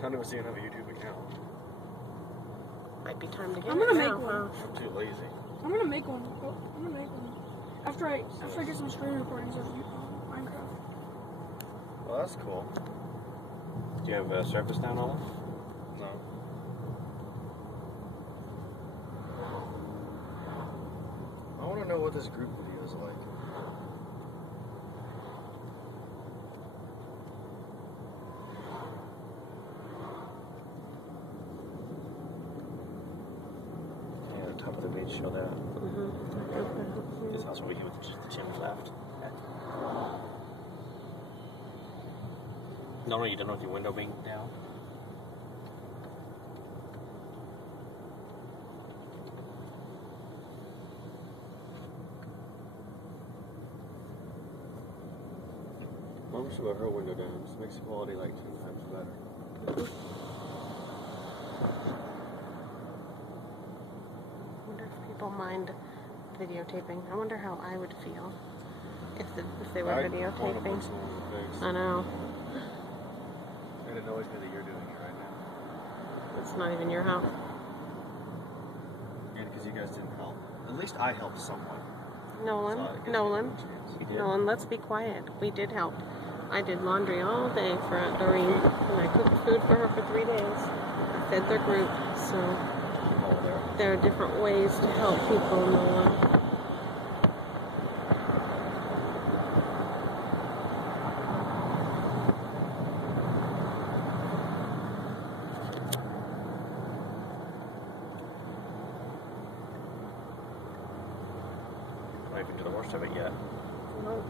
Time to see another YouTube account. Might be time to get I'm gonna make now, one. I'm too lazy. I'm gonna make one. I'm gonna make one. After I get some screen recordings of Minecraft. Well, that's cool. Do you have a Surface down, Olaf? No. I want to know what this group video is like. Yeah, the top of the beach show that. Mm-hmm. This house over here with the chimney left. No, you don't know with your window being down. Mom should put her window down. This makes the quality like 10 times better. I wonder if people mind videotaping. I wonder how I would feel if they were videotaping. I know. And it annoys me that you're doing it right now. It's not even your house. And because you guys didn't help. At least I helped someone. Nolan, let's be quiet. We did help. I did laundry all day for Aunt Doreen, and I cooked food for her for 3 days. I fed their group, so there are different ways to help people, Nolan. Not even to the worst of it yet. Nope.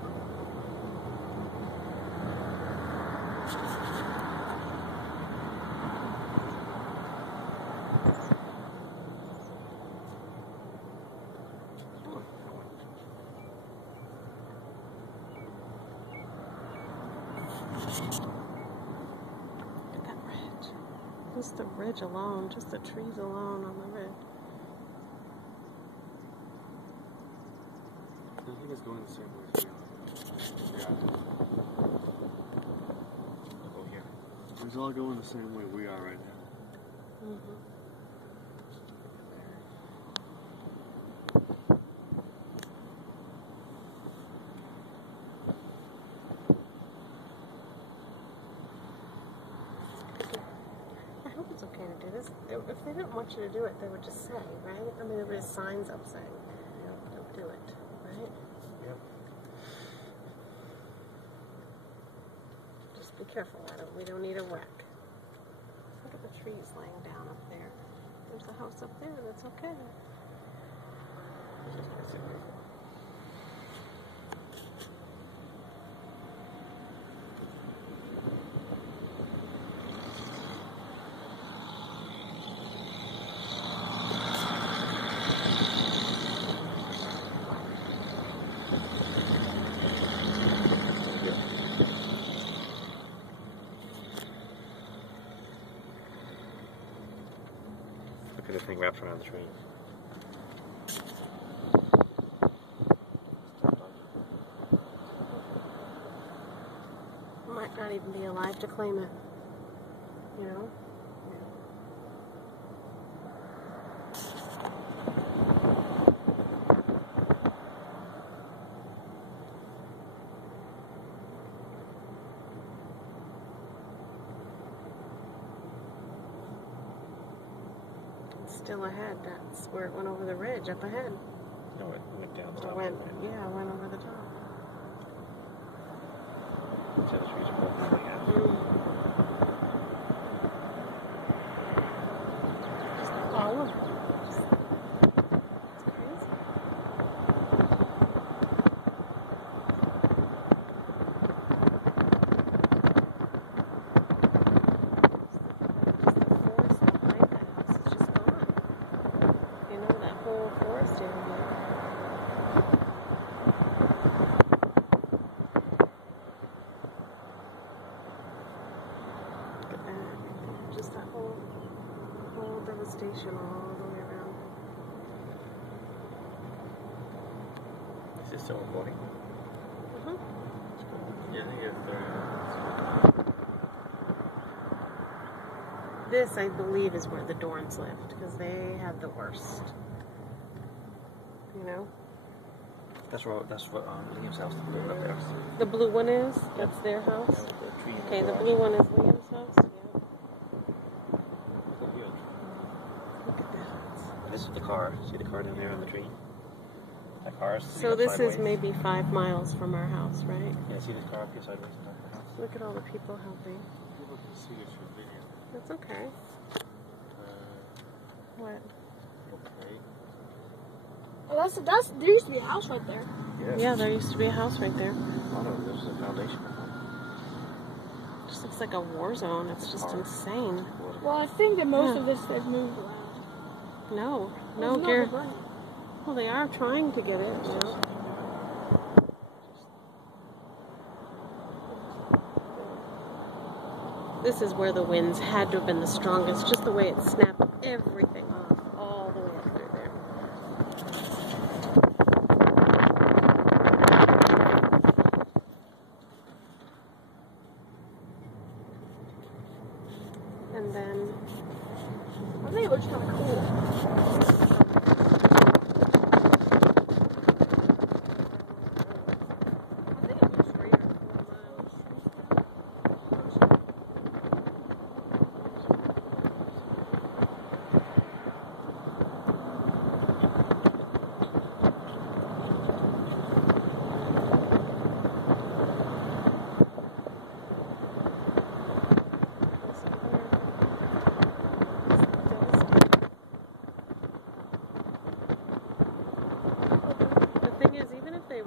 Look at that ridge. Just the ridge alone, just the trees alone on the ridge. I think it's going the same way as we are. Yeah. Oh, yeah. It's all going the same way we are right now. Mm-hmm. I hope it's okay to do this. If they didn't want you to do it, they would just say, right? I mean, there would be signs up saying, don't do it, right? Yep. Just be careful, we don't need a wreck. Look at the trees laying down up there. There's a house up there that's okay. Look at the thing wrapped around the tree. Might not even be alive to claim it, you know? Still ahead. That's where it went over the ridge up ahead. No, it went down the It top. went over the top. So the trees are both coming out. All of them. It's crazy. Forest area. Look at that. Just that whole devastation all the way around. Is this still recording? Mm-hmm. Yeah, I think it's 30 minutes. This, I believe, is where the Dorns lived, because they had the worst. You know? That's what Liam's house is up there. The blue one is? Yep. That's their house? Yeah, with the tree in Okay, the garage. blue one is Liam's house? Yeah. So huge. Look at that. This is the car. See the car down there on the tree? That car is. So this is maybe 5 miles from our house, right? Yeah, see this car up here sideways in the house? Look at all the people helping. People can see it's your video. That's okay. What? Okay. Oh, there used to be a house right there. Yes. Yeah, there used to be a house right there. Oh no, this is a foundation. Just looks like a war zone. It's just insane. Well, I think that most of this they've moved around. No, Well, Gary. they're burning. Well, they are trying to get it, you know. This is where the winds had to have been the strongest, just the way it snapped everything off, all the way up through there. And then... I think it looks kind of cool.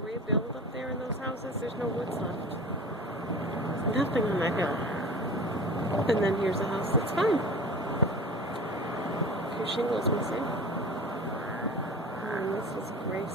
Rebuild up there in those houses, there's no woods left. There's nothing on that hill. And then here's a house that's fine. A few shingles missing. And this is a gray